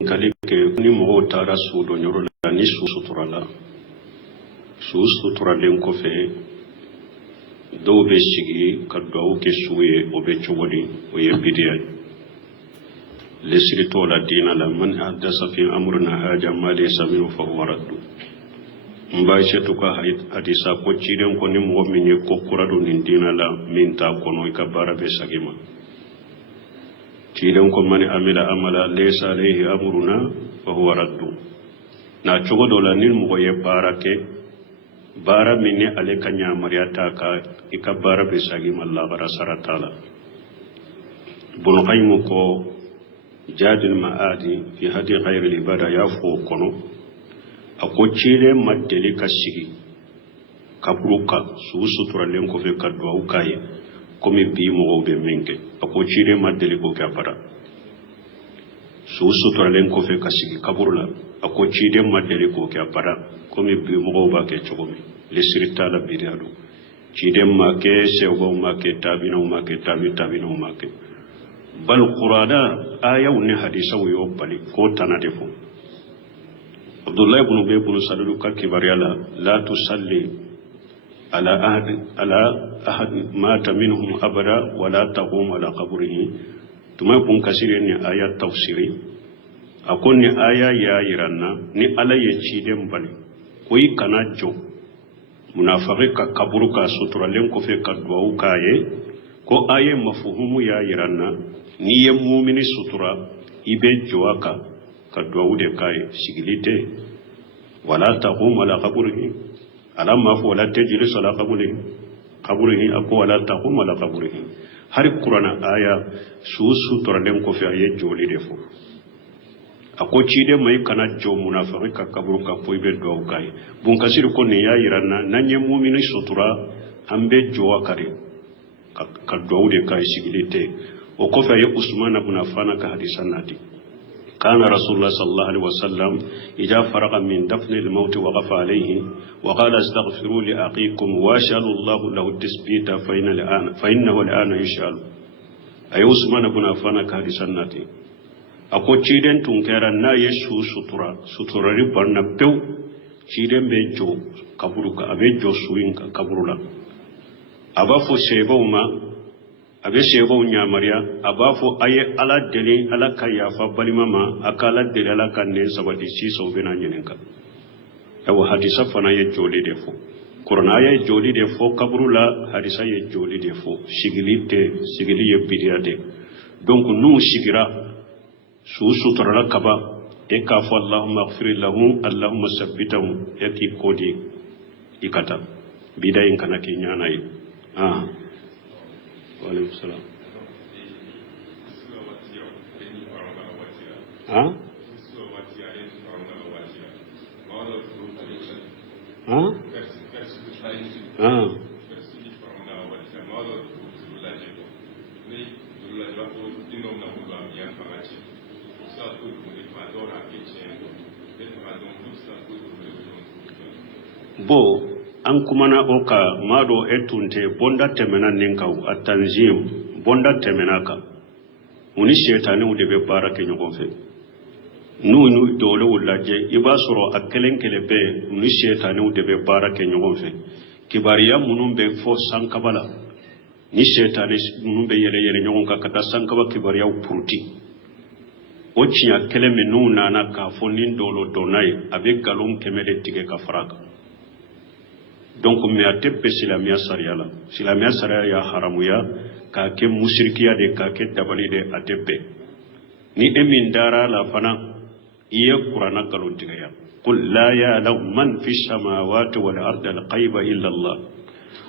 kalike ni mo tara sudo nyoro la ni suturala suturalen ko fe do be sigi kaddo ke suye o be chogodi o ye bidiya lesri to la dina la man hadasa fi amrina haja ma laysa min fa huwa raddu mbaye to ka hadisa ko ciiden ko ni mo minni ko kurado nin dina la min ta kono ka barabe sagima ciiden ko mani amila amala laysa alayhi amruna fa huwa raddu na chogodo la nin mo ye barake bara minni ale kanya mariata ka ikabara be sagima Allah bara saratala bun qaymu ko jadil maadi fi hadi ghayr al ibada ya fo kono ako cire maddeli kasigi kabruka suturalen ko fe kadwa ukaye komi bi mo be menke ako cire maddeli ko kapara suturalen ko fe kasigi kaburula ako cire maddeli ko kapara komi bi mo ba ke chogomi lesirita la bidado cire ma ke sewgo ma ke tabino ma ke tabino ma ke bal qur'ana ayaw ni hadisa yo bali ko tanadefo Abdullah ibn Ubay ibn Salul kakibariala la tusalli ala ahad mata minhum abada wala taqum ala qabrihi tuma kun kasire ni aya tafsiri akon ni aya ya iranna ni ala ye ciden bali koyi kana jo munafiqi ka kaburu ka suturalen ko fe kadwa ukaye ko aye mafuhumu ya iranna ni ye mu'mini sutura ibe joaka kadwa ude kai sigilite wala taqum ala qabrihi alamma fa wala tajlis ala qabrihi ako wala taqum ala qabrihi har qur'ana aya suturalen ko fe aye joli defo ako cide mai kana jo munafiqi ka kaburu ka poibe do kai bun kasir ko ne ya iranna nanye mu'mini sutura ambe jowa kare ka dawude kai sigilite o ko fa ya usman ibn affan ka hadisan nati kana rasulullah sallallahu alaihi wasallam idha faraga min dafn al-maut waqafa alayhi wa qala astaghfiru li aqikum wa shalu Allah lahu tasbita fa innahu al-ana yashal ay usman ibn affan ka hadisan nati ako ciden tunkera na yesu suturari barna pew ciden be jo kaburuka abe jo suinka kaburula aba fo sebawma abe sebaw nyamaria aba fo aye ala deli ala kaya fa balimama akala deli ala kanne sabati si so bena nyenenka aw hadisa fana ye joli defo qur'ana ye joli defo kaburula hadisa ye joli defo sigili ye bidiyade donc nous sigira suturala kaba e ka fo allahumma ighfir lahum allahumma sabbitahum yaki kodi ikata bidayin kana ke nyana yi wa alaikum salam bo an kumana oka mado etunte bonda temena ninkaw atanzim bonda temenaka uni shetani ude be barake nyogonfe nu dole wulaje ibasoro akelen kelebe uni shetani ude be barake nyogonfe kibariya munun be fo sankabala ni shetani munun be yele nyogonka kata sankaba kibariya upuruti ochiya keleme nu nana ka fo nin dolo donai abe galon kemele tige ka faraka donc me atepe silamia sariya ya haramuya ka ke musrikiya de ka ke dabali de atepe ni emin dara la fana iya qur'ana galon tigaya qul la ya law man fi samawati wal ardi al qayba illa allah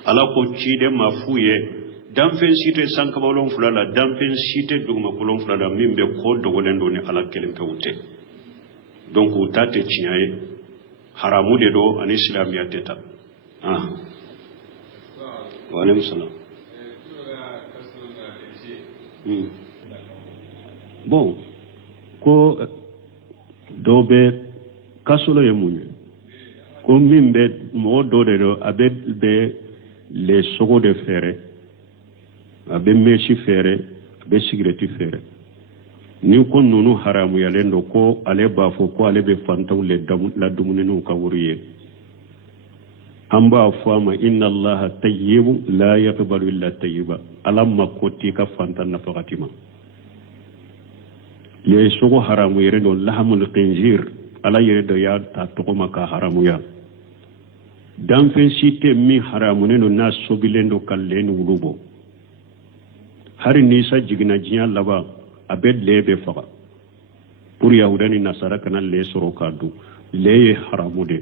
ala ko cide mafuye damfen site sankabalon fulala damfen site dugma kolon fulala mimbe ko dogolendo ni ala kelen pewte donc utate ciaye haramu de do an islamiyya teta wa alaikum salam bon ko dobe kasulo ye munye ko mimbe mo do de do abe be les sogo de fere abe meshi fere abe sigreti fere ni ko nunu haramu yalendo ko ale bafo ko ale be fantaw le la dumuninu ka wuriye amba fama inna allaha tayyibu la yaqbalu illa tayyiba alamma koti ka fantan na faqatima ye sogo haramu yere do lahamul khinzir ala yere do ya ta to maka haramu ya dan fen site mi haramu ne no na sobilendo kallen wulubo hari ni sa jigina jiya laba abed lebe faga pour yahudani nasara kana le soro kadu le haramu de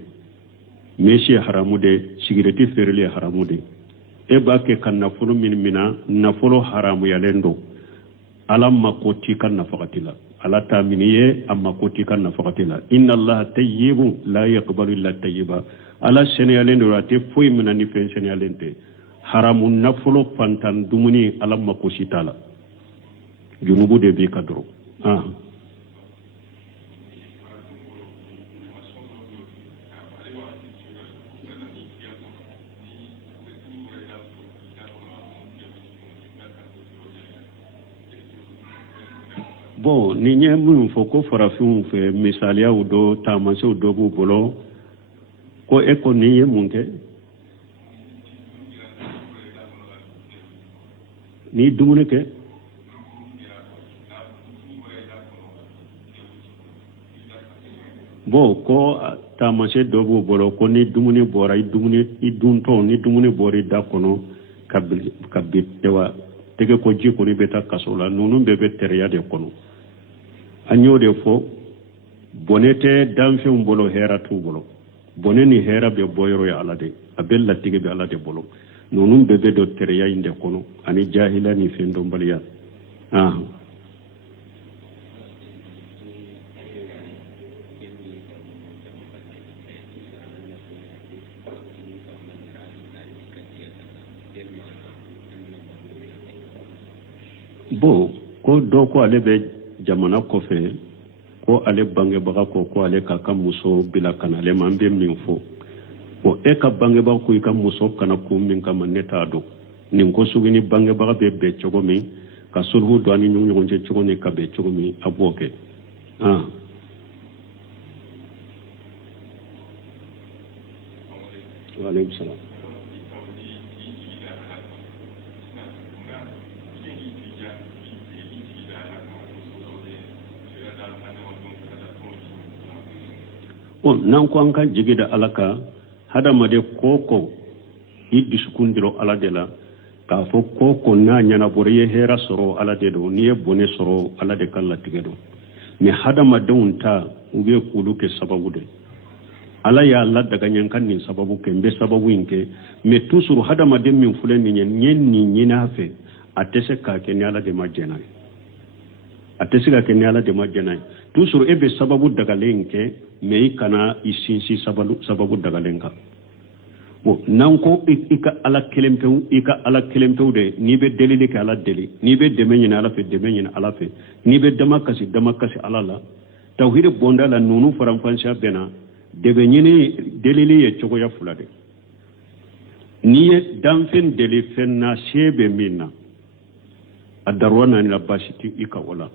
meshi haramu de sigireti ferle haramu de e ba ke kan nafulu min mina nafulu haramu yalendo alam makoti kan nafaqatila ala taminiye amma koti kan nafaqatila inna allaha tayyibun la yaqbalu illa tayyiba ala seneyalendo rate foy mina ni fen seneyalente haramu nafulu pantan dumuni alam makositala junubu de bi kadro bon ni nye mun fo ko farafin fe misaliya do tamase do bu bolo ko e ko ni ye mun ke ni dumune ke bo ko tamase do bu bolo ko ni dumune bora i dunto ni dumune bori da kono kabbi tewa tege ko ji ko ni beta kasola nunu bebe teriya de kono anyo de fo bonete danfe mbolo hera tu bolo boneni hera be boyro ya alade abella tige be alade bolo nonum bebe do teriya inde kono ani jahila ni fendo mbaliya bo ko do ko ale be jamana ko fe ko ale bange baga ko ale ka muso bila kana le mambe min fo ko e ka bange ba ko ka muso kana ko min ka maneta do nin ko sugini bange baga be chogo mi ka sulhu do ani nyunyo nje chogo ni ka be chogo mi aboke wa alaykum salam nan ko an kan jigi da alaka hada made koko iddi sukundiro ala de la ka fo koko na nyana boriye hera soro ala de do niye bone soro ala de kala tige do me hada madun ta ube kulu ke sababu de ala ya Allah daga nyankan ni sababu ke mbe sababu inke me tusuru hada madem min fulen ni nyen ni nyina fe atese ka ke ni ala de majena atese ka ke ni ala de majena tusuru ebe sababu daga lenke me kana isinsi sababu daga lenka bo nanko ika ala kelempeu de ni be delili ke ala deli ni be demenyina ala fe demenyina ala fe ni be damakasi ala la tawhid bonda la nunu faram fansha bena debe nyini delili ye chogo ya fulade ni ye damfen deli fenna shebe minna adarwana ni la bashiti ika wala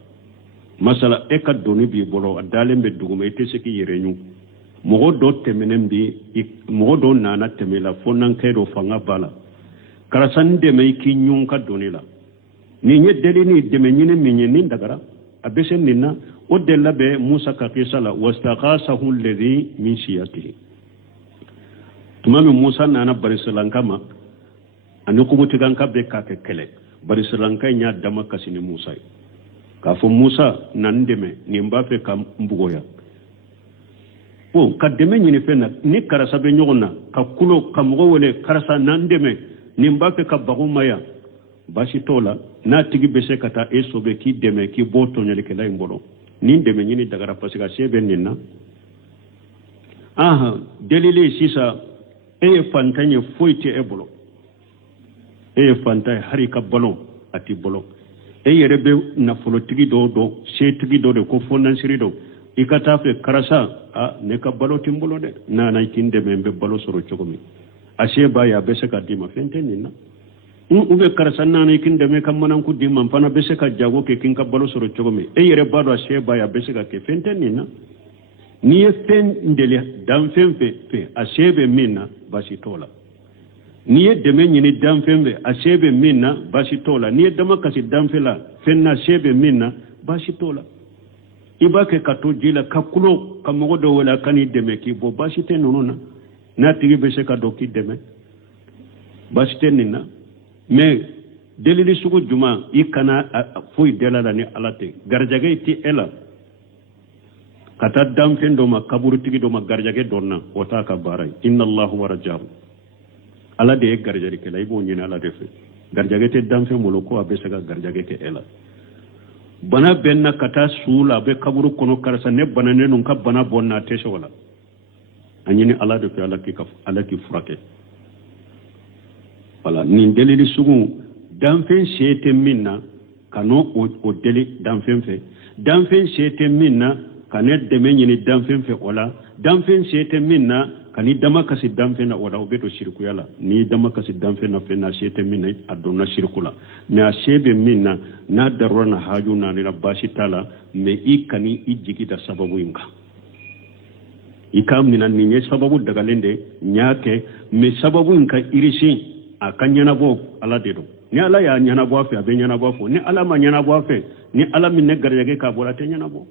masala eka doni bi bolo adalembe duguma itese ki yerenyu mogo do temenen bi mogo do nana temela fonan kedo fanga bala karasan de me ki nyun ka doni la ni nye deli ni de me nyine minye ni dagara abesen ninna o della be musa ka kisala wastaqasahu alladhi min siyatihi tumami musa nana barisalanka ma anukumu tiganka be ka kele barisalanka nya dama kasini musa ka fo musa nan deme ni mbafe ka mbugoya o ka deme ni fena ni karasa be nyogona ka kulo ka mugo wole karasa nan deme ni mbafe ka bagumaya bashi tola na tigi bese kata esobe ki deme ki boto nyele ke lay mbolo ni deme ni dagara pasika sebe ninna delile sisa e fantanye foite ebolo e fantay hari ka bolon ati bolon e yere be nafolo tigi do se tigi do de ko fonnansiri do ikata fe karasa ne ka balo timbolo de na kinde membe balo soro chogomi ashe ba ya bese ka dima fente ninna ube karasanna ne kin deme kam manan ku di man fana bese ka jago ke kin ka balo soro chogome e yere bado a sheba ya bese ka ke fenten ni na ni e fen ndele dan fen fe a shebe minna bashi tola ni e deme ni dan fen fe a shebe minna bashi tola ni e dama kasi dan fe la fen na shebe minna bashi tola ibake ka to jila ka kulo ka mogo do wala kani deme ki bo bashi te nonona na tigi bese ka do ki deme bashi te ni na mais delili sugu juma i kana foyi delala ni ala te garjage ti ela kata damfen do ma kaburu tigi do ma garjage donna wata ka baray inna allah wa rajahu ala de garjari ke lay bo nyina ala de fe garjage te damfen molo ko abesa ga garjage ke ela bana benna kata sula be kaburu kono karsa ne bana ne nun ka bana bonna te so wala anyini ala de fe ala ki frake wala nin delili sugu danfen shete minna kano o deli danfen fe danfen shete minna kane deme nyini danfen fe wala danfen shete minna kani dama kasi danfen na wala obeto shirku yala ni dama kasi danfen na fe na shete minna adonna shirku la me a shebe minna na darona haju na ni bashi tala me ikani ijigida sababu inka ikam ni nye sababu daga lende nyake me sababu inka irishi akan yanabo ala dedo ni ala ya yanabo afi abe yanabo afo ni ala ma yanabo afi ni ala min ne garjage ka bola te yanabo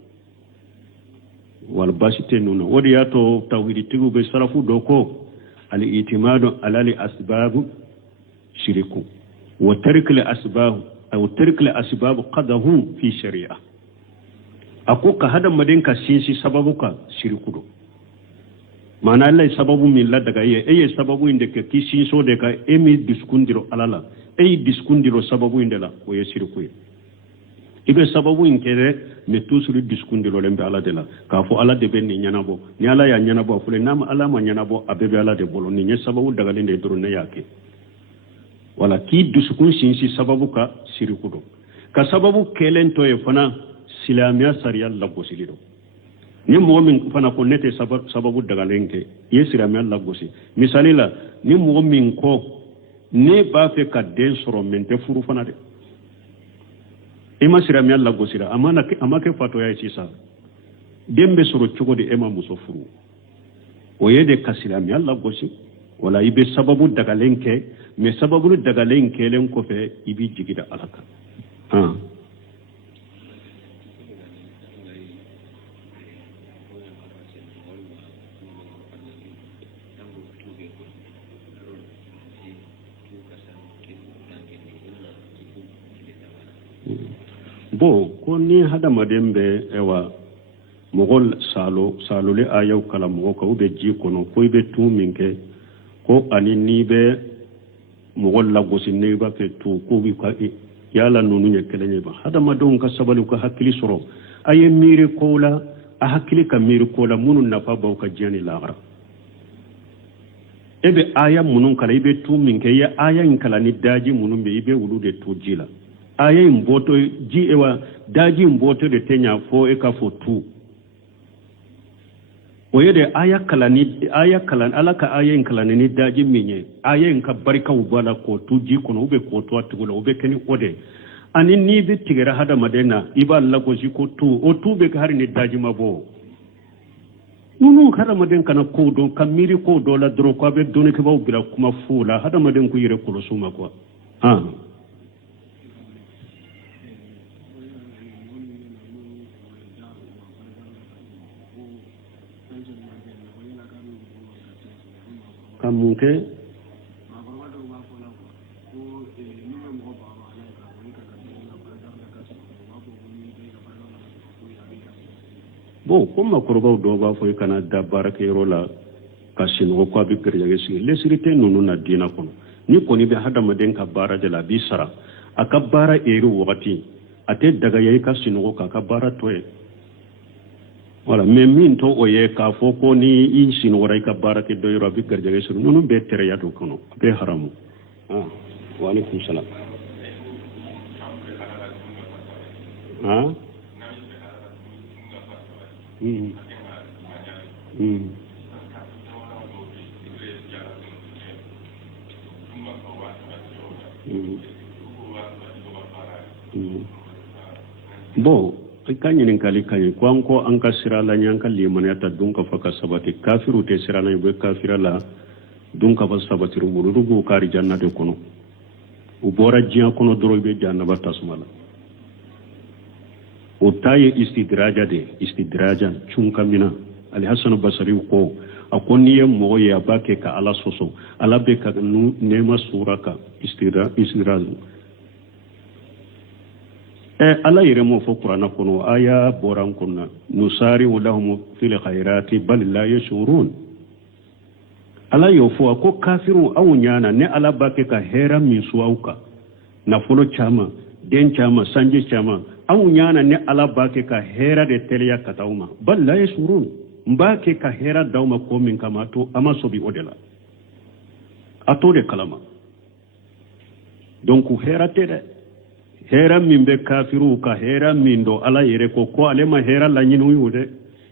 wal basite nuna wodi yato tawhidi tigu be sarafu doko al itimadu ala li asbab shiriku wa tark al asbab aw tark al asbab qadahu fi sharia ako ka hada madin ka sinsi sababu ka shiriku do mana Allah sababu min la daga ye sababu inde ke kisin so de ka emi diskundiro alala diskundiro sababu inde la o ye shirku ye ibe sababu inkere me tusuri diskundiro lembe ala de la ka fo ala de ben ni nyanabo ni ala ya nyanabo fule nama ala ma nyanabo abebe ala de bolo ni nye sababu daga lende duru ne yake wala ki duskun sinsi sababu ka shirku do ka sababu kelen to e fana silamiya sariya la gosilido ni mo min fana ko nete sababu daga lenke yesira mi Allah gosi misali la ni mo min ko ne ba fe ka den soro mente furu fana de ema sira mi Allah gosi ra amake fato ya ci sa dembe soro cugo de ema muso furu o yede kasira mi Allah gosi wala ibe sababu daga lenke me sababu daga lenke len ko fe ibi jigida alaka bo ko ni hada madembe ewa mogol salo le ayaw kala mo ko be ji kono ko be tuminke ko ani ni be mogol la gosi ne ba ke tu ko bi ka yala nonu nye kelenye ba hada madon ka sabalu ka hakili soro aye miri kola a hakili ka miri kola munun na fa ba ka jani lagra ebe aya munun kala ibe tuminke ya aya in kala ni daji munun be ibe wulude tujila aya mboto ji ewa daji mboto de tenya fo e ka fo tu oyede aya kalan alaka aya in kalan ni daji minye aya in ka barka ubala ko tu ji kono ube ko to atugula ube keni ode ani ni bi tigera hada madena iba Allah ko ji ko tu o tu be ka har ni daji mabo nunu hada maden kana ko don kamiri ko do la dro ko be doni ke baw bila kuma fula hada maden ko yire ko suma ko kamunke bo kuma kurbaw do ba foy kana da barake rola kasin ko ko bi kerjage si lesirite nunu na dina kono ni koni be hada maden ka bara de la bisara akabara eru wakati ate daga yayi kasin ko ka bara toye wala mais min to oye ka fo ko ni in sin waray ka barake do yoro bi garjage sur nonu be tere yado kono be haramu wa alaikum salam bon ka ɲininkali ka ɲi ko an ko an ka sira la ɲan ka limanaya ta dun ka fa ka sabati kafiru tɛ sira la u bɛ kafira la dun ka fa sabati olu b'u ka arijanna de kɔnɔ u bɔra diɲɛ kɔnɔ dɔrɔn i bɛ jahannaba tasuma la o ta ye istidraja de istidraja cunka mina ali hasan basari ko a ko n'i ye mɔgɔ ye a b'a kɛ ka ala sɔsɔ ala bɛ ka nɛɛma sura kan istidraj ala yɛrɛ m'o fɔ kuranna kɔnɔ aya bɔra an kɔnɔ nusari lahum fil khairati bal la yashurun ala y'o fɔ a ko kafiru aw ɲana ne ala b'a kɛ ka hɛrɛ min su aw kan nafolo caman den caman sanji caman aw ɲana ne ala b'a kɛ ka hɛrɛ de teliya ka taa ma bal la yashurun n b'a kɛ ka hɛrɛ d'aw ma ko min kama to a ma sobi o de la a t'o de kalama donc hɛrɛ tɛ dɛ hɛrɛ min bɛ kafiru ka hɛrɛ min dɔ ala yɛrɛ ko ale ma hɛrɛ laɲini y'o dɛ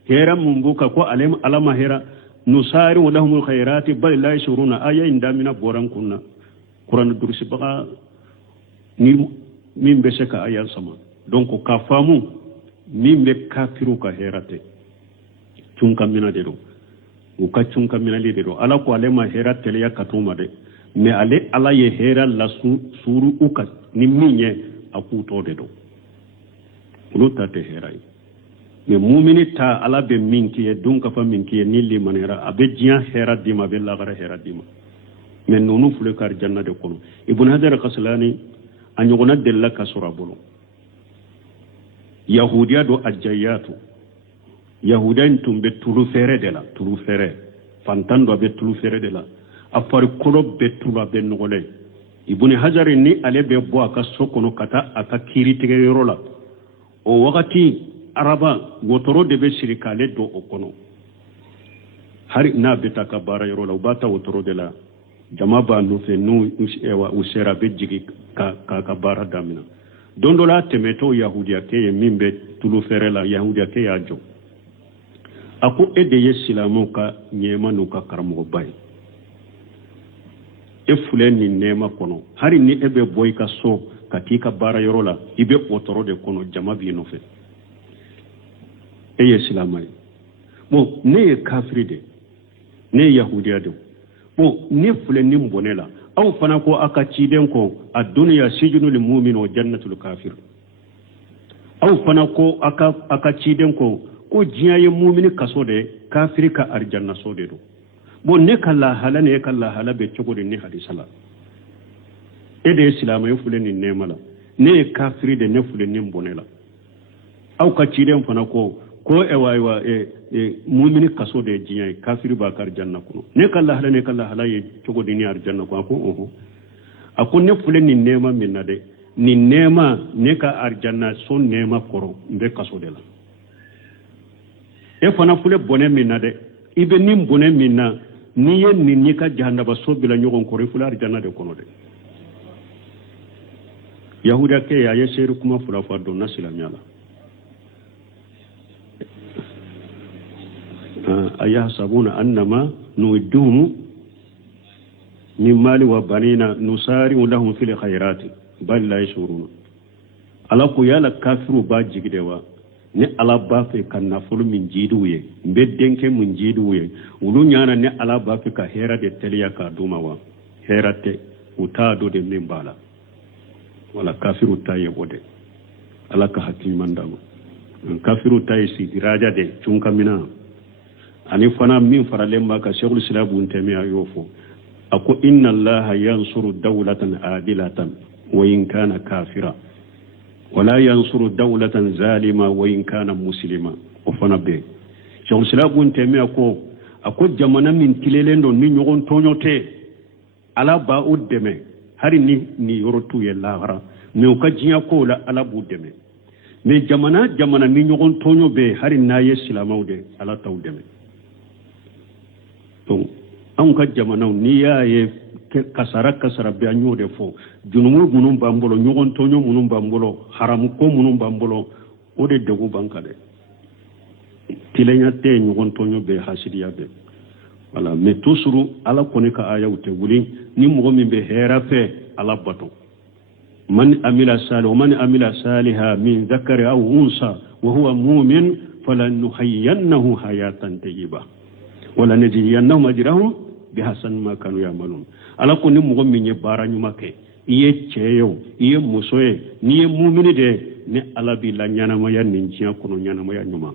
hɛrɛ min b'u kan ko ala ma hɛrɛ nusari lahumul khairati bal la yashuruna aya in damina boran kunna kuran dursi baga ni min bɛ se ka aya sama donc ka famu min bɛ kafiru ka hɛrɛ tɛ cunka mina de do u ka cunka minali de do ala ko ale ma hɛrɛ teliya ka t'u ma dɛ mais ale ala ye hɛrɛ la suru u kan ni min ye a k'u tɔ de do olu ta tɛ hɛrɛ ye mais mumini ta ala bɛ min k'i ye don ka fa min k'i ye ni limaniyara a bɛ diɲɛ hɛrɛ d'i ma a bɛ lagara hɛrɛ d'i ma mais ninnu filɛ ka arijanna de kɔnɔ ibn hajar kasalani a ɲɔgɔnna delila ka sɔrɔ a bolo yahudiya do ajayatu yahudiya in tun bɛ tulu fɛrɛ de la tulu fɛrɛ fantan dɔ a bɛ tulu fɛrɛ de la a farikolo bɛ tulu a bɛ nɔgɔlen ibn hajar ni ale bɛ bɔ a ka so kɔnɔ ka taa a ka kiiri tigɛ yɔrɔ la o wagati araba wotoro de bɛ siri k'ale don o kɔnɔ hari n'a bɛ taa ka baara yɔrɔ la u b'a ta wotoro de la jama b'a nɔfɛ n'u u sera a bɛ jigin k'a ka baara daminɛ don dɔ la tɛmɛtɔ yahudiyakɛ ye min bɛ tulu fɛrɛ la yahudiyakɛ y'a jɔ a ko e de ye silamɛw ka ɲɛma n'u ka karamɔgɔba ye e filɛ nin nɛɛma kɔnɔ hari ni e bɛ bɔ i ka so ka t'i ka baara yɔrɔ la i bɛ wotoro de kɔnɔ jama b'i nɔfɛ e ye silamɛ ye bon ne ye kafiri de ne ye yahudiya de bon ne filɛ nin bɔnɛ la aw fana ko aw ka ciden kɔ a duniya sijinu li mu'min wa jannatul kafir aw fana ko aw ka ciden kɔ ko diɲɛ ye mumini kaso de kafiri ka arijanna so de do bon ne ka lahala ne ka lahala bɛ cogo di ne hadisa la e de ye silamɛ ye filɛ nin nɛɛma la ne ye kafiri de ne filɛ nin bɔnɛ la aw ka ciden fana ko mumini kaso de ye diɲɛ ye kafiri b'a ka arijanna kɔnɔ ne ka lahala ye cogo di ni arijanna kɔnɔ a ko ɔhɔn a ko ne filɛ nin nɛɛma min na dɛ nin nɛɛma ne ka arijanna so nɛɛma kɔrɔ n bɛ kaso de la e fana filɛ bɔnɛ min na dɛ i bɛ nin bɔnɛ min na n'i ye nin n'i ka jahanaba so bila ɲɔgɔn kɔrɔ i filɛ arijanna de kɔnɔ dɛ yahudiyakɛ a ye seeri kuma fila fɔ a donna silamɛya la أيحسبون أنما نودهم من مال وبنين نسارع لهم في الخيرات بل لا يشعرون ala ko yala kafiru ba jigdewa ne ala ba fe kan nafolo min jiduye be denke mun jiduye ulu nyana ne ala ba fe ka hera de teliya ka dumawa herate utado de min bala wala kafiru taye bode ala ka hakimandama kafiru taye si diraja de chunka mina ani fana min faralemba ka shaykhul islam ibn taymiya yofo ako inna allaha yansuru dawlatan adilatan wa in kana kafira wala yansuru dawlatan zalima wa in kana muslima o fana be shaykhul islam ibn taymiya ko ako jamana min tilelendo ni nyogon tonyote ala ba o deme hari ni yorotu ye lahara me o ka jinya ko la ala bu deme me jamana ni nyogon tonyo be hari na ye silamawde ala taw deme donc an ka jamana ni ya ye kasara be anyo de fo junumu munum bambolo nyogon tonyo munum bambolo haram ko munum bambolo o de degu banka de tilenya te nyogon tonyo be hasidiya be voilà mais toujours ala koni ka aya ute wuli ni mogo min be hera fe ala bato man amila saliha min dhakari aw unsa wa huwa mu'min falanuhayyanahu hayatan tayyiba wala najziyannahum ajrahum bihasan ma kanu ya'malun. Ala ko ni mo min ye bara nyuma ke iye cheyo iye musoye ni ye mu'mini de ne ala bi la nyana ma yan nin ciya kono nyana ma yan nyuma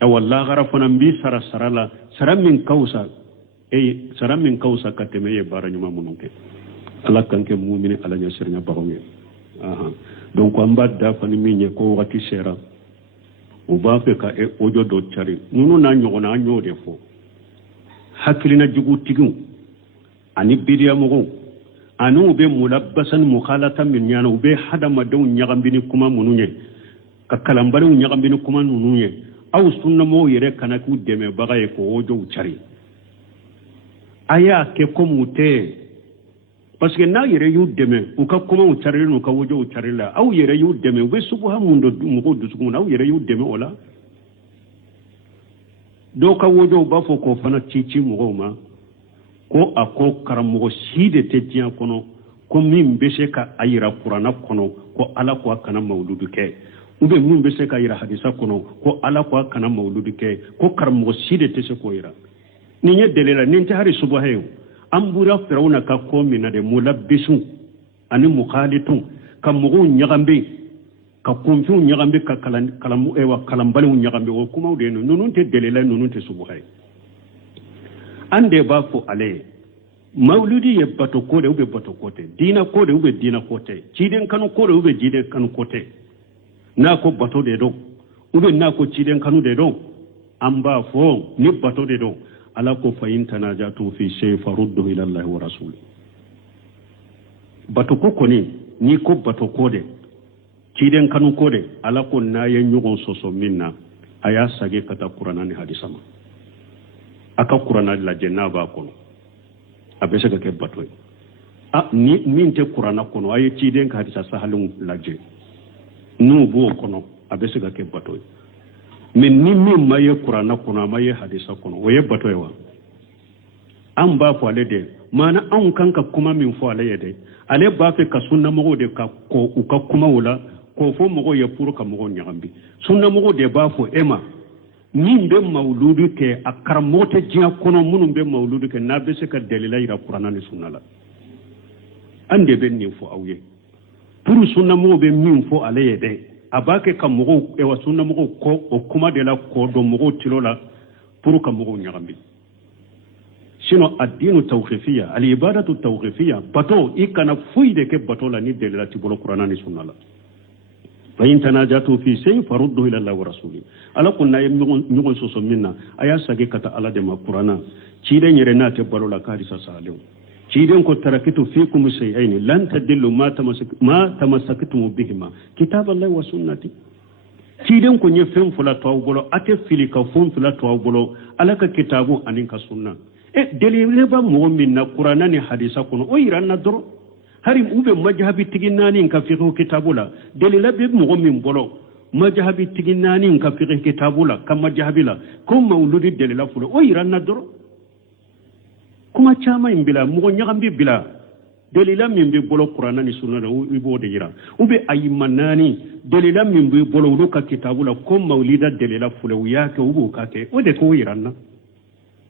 e wallahi garafana mbi sarala saram min kausa kateme ye bara nyuma mununke ala kanke mu'mini ala nya sirnya baronge donc amba da fani minye ko wakati sera o ba fe ka e ojo do chari nunu na nyogona nyode fo hakilina jugu tigun ani bidiya mugo anu be mulabbasan mukhalatan min yana ube hadama daw nyagambini kuma mununye ka kalambari nyagambini kuma nununye aw sunna mo yere kana ku deme bagaye ko ojo chari aya ke ko mute parce que na yere yu deme u ka kuma u chari no ka ojo chari la aw yere yu deme ube subha mundo mugo dusukuna aw yere yu deme ola do ka wojo ba fo ko fana cici mugo ma ko ako karamugo side te tiya kono ko min bese ka ayira qur'ana kono ko ala ko kana mauludu ke ube min bese ka ayira hadisa kono ko ala ko kana mauludu ke ko karamugo side te se ko ira ni nye delela ni ta hari subahe ambura firawna ka ko mina de mulabbisu ani mukhalitun kam mugo nyagambe ka konfiu nyagambe ka kalamu ewa kalambale nyagambe o kuma de nunun te delela nunun te subuhay ande ba fo ale mauludi ye bato kode ube bato kote dina kode ube dina kote ciden kanu kode ube ciden kanu kote na ko bato de do ube na ko ciden kanu de do amba fo ni bato de do ala ko fayin tanajatu fi shay faruddu ila Allah wa rasul bato ko koni ni ko bato kode ciden kanu kode ala ko na ye nyugon soso minna aya sage kata qur'ana ni hadisa ma aka qur'ana la jannaba kono abese ka ke batoy ni min te qur'ana kono ay ciden ka hadisa sahalun laje nu bo kono abese ka ke batoy men ni min maye qur'ana kono maye hadisa kono o ye batoy wa an ba fo ale de mana an kanka kuma min fo ale yede ale ba fe ka sunna mo de ka ko u ka kuma wala ko fo mo ye pour ka mo nyaambi sunna mo de ba fo ema min be mauludu ke akarmote jiya kono munum be mauludu ke na be se ka dalila ira qur'ana ni sunna la ande ben ni fo awye pour sunna mo be min fo ale yede abake ka mo e wa sunna mo ko o kuma de la ko do mo tilola pour ka mo nyaambi sino ad-dinu tawqifiyya al-ibadatu tawqifiyya bato ikana fuide ke bato la ni dalila ti bolo qur'ana ni sunna la fa in tanajatu fi shay faruddu ila Allah wa rasuli ala kunna nyugon soso minna aya sage kata ala de ma qur'ana ciden yere na te balo la kadisa salew ciden ko tarakitu fikum shay'ain lan tadillu ma tamassaktum bihima kitab Allah wa sunnati ciden ko nye fem fula taw bolo ate fili ka fon fula taw bolo ala ka kitabu anin ka sunna delile ba mo minna qur'ana ni hadisa kono o iranna doro hari ube majhabi tiginani ka fiqh kitabula delila be mo min bolo majhabi tiginani ka fiqh kitabula kam majhabila ko mauludi delila fulo o iranna doro kuma chama imbila mo nyagambi bila delila min be bolo qur'ana ni sunna o ibo de yira ube aymanani delila min be bolo do ka kitabula ko maulida delila fulo yake ubo kake o de ko iranna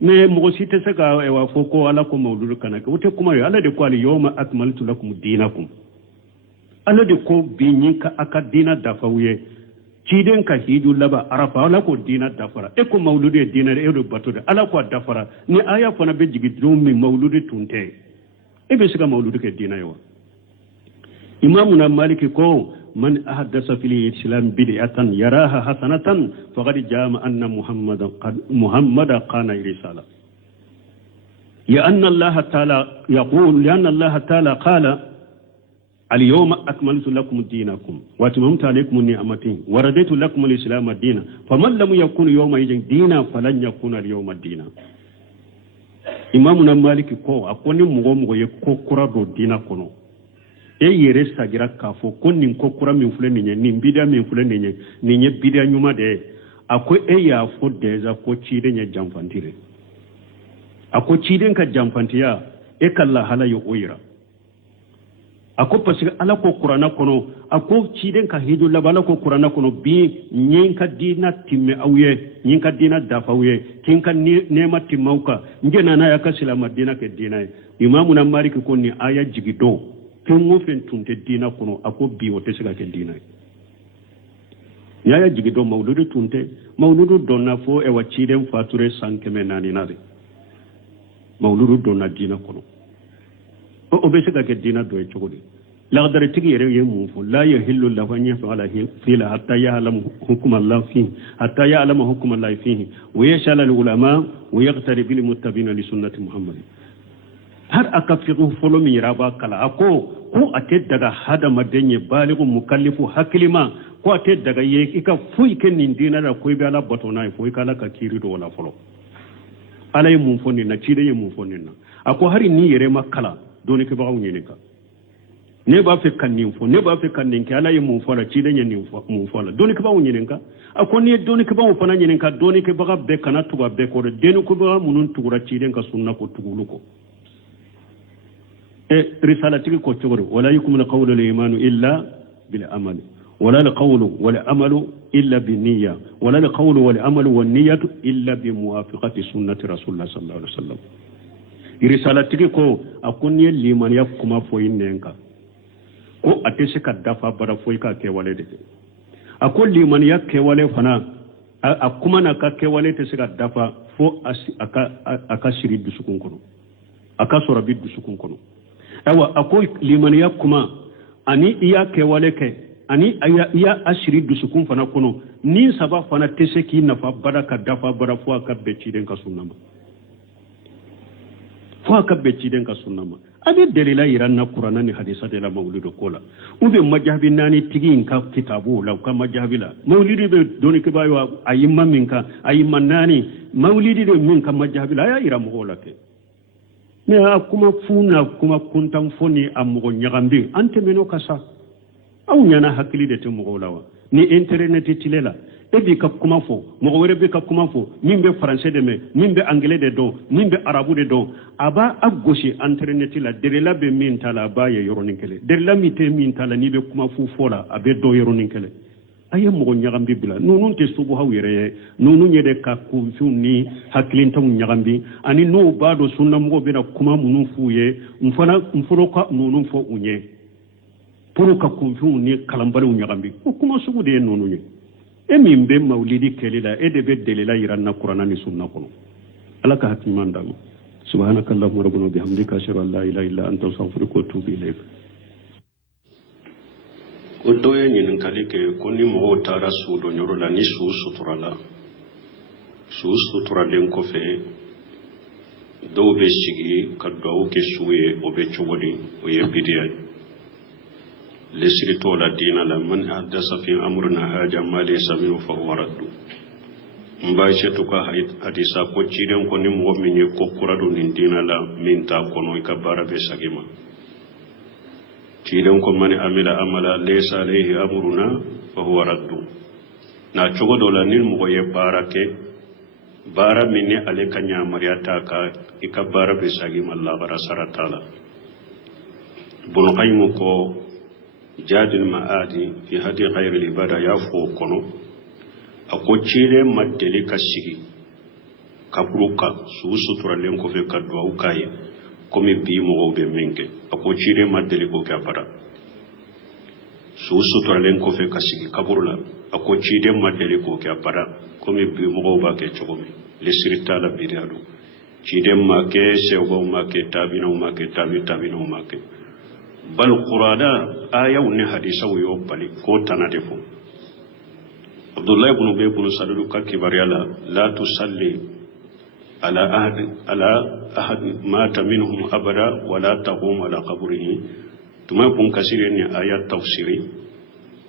mais mo site saka wa foko ala ko mawdudu kanaka wote kuma yo ala de ko al yawma akmaltu lakum dinakum ala de ko binyin ka aka dina dafawye ciden ka hiju laba arafa ala ko dina dafara e ko mawludu e dina e do batude ala ko dafara ni aya fona be jigi dum mi mawludu tunte e be sika mawludu ke dina yo imamuna maliki ko من أحدث في الإسلام بدعة يراها حسنة فقد جاء أن محمد قان رسالة لأن الله تعالى قال اليوم أكملت لكم دينكم وأتممت عليكم نعمتي ورديت لكم الإسلام دينا فمن لم يكن يومئذ دينا فلن يكون اليوم دينا إمامنا مالك كو أكوني مغو يكو كرادو دينا كونو yere sagira kafo konnin kokura min fule ninye nin bidia min fule ninye bidia nyuma de ako ya fo deza ko cide nya jamfantire ako ciden ka jamfantiya e kala hala yo oira ako parce que ala ko qur'ana kono ako ciden ka hidu labala ko qur'ana kono bi nyenka dina timme awye nyenka dina dafawye kinka nema timauka ngena na yaka silama dina ke dina imamu na maliki ko ni aya jigido kengo fen tunte dina kono ako bi wote siga ke dina nyaya jigido mawludu tunte mawludu donna fo e wa ciden fature sankeme nani nare mawludu donna dina kono o be siga ke dina do e chogodi la dara tigi yere ye mu fo la yahillu lahu an yaf'ala fila hatta ya'lam hukm Allah fihi hatta ya'lam hukm Allah fihi wa yashal al ulama wa yaqtari bil muttabina li sunnati Muhammad har aka fiqhu folo mi raba kala ako ko ate daga hada madenye balighu mukallifu haklima ko ate daga ye ika fuy ken ni dina da ko be ala batona fo kala ka kiri do wala folo alay mu fo ni na cide ye mu fo ni na ako hari ni yere makala doni ke baaw ñene ka ne ba fe kan ni fo ne ba fe kan ni ke ala ye mu fo la ci dañe ni mu fo la doni ke baaw ñene ka ako ne doni ke baaw fo na ñene ka doni ke baaga be kana tuba be ko deni ko ba munun tugura ci den ka sunna ko tugulu ko e risalati ko tuguru wala yakum al qawlu al iman illa bil amal ولا القول ولا عمل إلا بالنية ولا القول ولا عمل والنية إلا بموافقة سنة رسول الله صلى الله عليه وسلم irisalatigi ko akunye limaniya kuma foyi nenka ko atese ka dafa bara foyi ka kewale de akon limaniya kewale fana akuma na ka kewale te se ka dafa fo aka shiri dusukun kono aka sorabi dusukun kono awa ako limaniya kuma ani iya kewale ke ani iya ashiri dusukun fana kono ni saba fana tese ki nafa bara ka dafa bara fo aka beci den ka sunnama fo aka becci den ka sunnama ade dalila iranna qur'ana ni hadisa de la mawlidu kola ube majhabi nani tigi ka kitabu la ka majhabi la mawlidi be doni ke bayo ayimma minka ayimma nani mawlidi de minka majhabi la ya ira mo la ke me kuma funa kuma kuntam foni am mo nyagambi ante meno kasa aw nyana hakili de te mo lawa ni internet tilela ebi ka kuma fo mo wore be ka kuma fo min be français de me min be anglais de do min be arabu de do aba agoshi internet la derela be min tala ba ye yoronin kele derela mi te min tala ni be kuma fu fola abe do yoronin kele aye mo nyagambi bila nunun te subu hawire nunu nyede ka ku ni haklin tam nyagambi ani no ba do sunna mo be na kuma munu fuye mfana mfuro ka nunu fo unye pour ka ku ni kalambale nyagambi kuma subu de nunu nye emin be maulidi kelila ede be delila iranna qur'ana ni sunna kono alaka hatiman dama subhanakallahumma rabbana bihamdika ashhadu an la ilaha illa anta astaghfiruka wa atubu ilayk ko doye nyin kalike ko ni mo tara sudo nyoro la ni su sutura den ko fe do be sigi kaddo ke suwe o be chogodi o ye bidiya لسرتو لا دين لمن حدث في امرنا هذا ما ليس منه فهو رد مباشرتك حديثا ko ciden ko ni mo minni ko kurado nin dina la min ta kono ka barabe sagima ciden ko mani amila amala laysa alayhi amruna fahuwa raddu na cogodo la nin mo ye barake bara minni ale kanya mariata ka ika barabe sagima Allah barasara taala bunu qaymu ko جاد المآدي في هدي غير العبادة يفو كنو أكو تشيري مدلي كشيكي كبروكا سوسو ترالين كوفي كدوا وكاي كومي بي مغو بمينك أكو تشيري مدلي كوكي أبدا سوسو ترالين كوفي كشيكي كبرولا أكو تشيري مدلي كوكي أبدا كومي بي مغو باكي چوكومي لسرطة لبيريادو تشيري ماكي سيوغو ماكي تابينو ماكي تابينو ماكي بل قرانا آية ونحديثة ويوبالي كوتانا دفو عبد الله بن أبي بن سلول كبار لا تصلي على أحد مات منهم أبدا ولا تقوم على قبره تما يكون كثيرين آيات تفسيري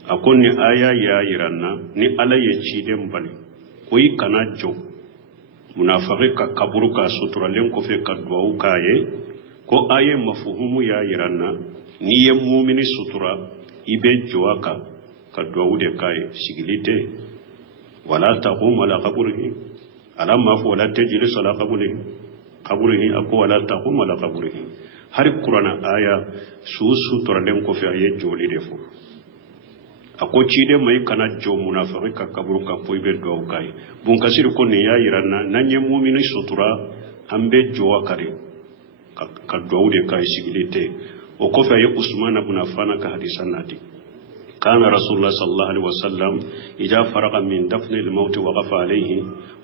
أكون آية يا إيرانا ني على يجيدم بالي كوي كنا جو منافقك كبرك سطرالين كفي كدواو كاي ko aye mafuhumu ya iranna ni ye mu'mini sutura ibe joaka ka dawude kai sigilite wala taqum ala qabrihi ala ma fu wala tajlis ala qabrihi ako wala taqum ala qabrihi hari qur'ana aya susu toralen ko fe aye joli defo ako cide mai kana jo munafiqi ka kaburu ka poibe do kai bun kasir ko ne ya yiranna nanye mu'mini sutura ambe jo akare ka do de kai sigilite o ko fe aye usman ibn affan ka hadisan nati كان رسول الله صلى الله عليه وسلم إذا فرغ من دفن الموت وقف عليه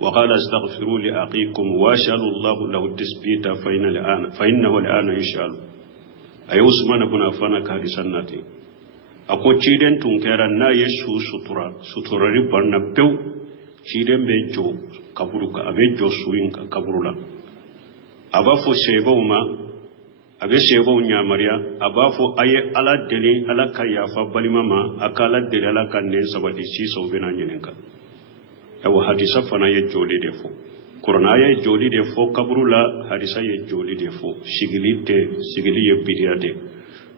وقال استغفروا لأخيكم واسألوا الله له التثبيت فإنه الآن يسأل أي عثمان بن عفان كحديث الناتي أكو تشيدن تنكر نا يسوع سترة ربنا بيو تشيدن بيجو كبروك أبيجو سوين كبرولا أبا فو سيبوما abe sebo nyamaria abafo aye ala deli ala kayafa balimama akala deli ala kanne sabati si so bena nyenenka yawo hadisa fana ye joli defo qur'ana ye joli defo kabrula hadisa ye joli defo sigili ye bidiyade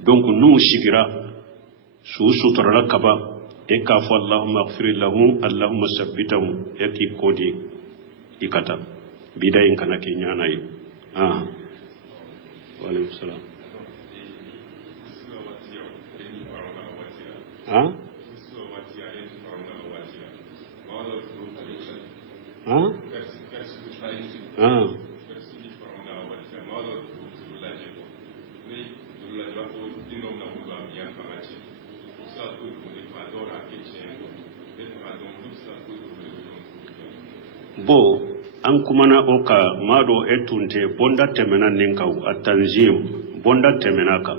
donc nu sigira su sutura kaba e ka fa allahumma ighfir lahum allahumma sabbitahum yaki kodi ikata bidayin kana kinyana yi وعليكم السلام bo an kumana oka mado etunte bonda temena ninka atanzim bonda temena ka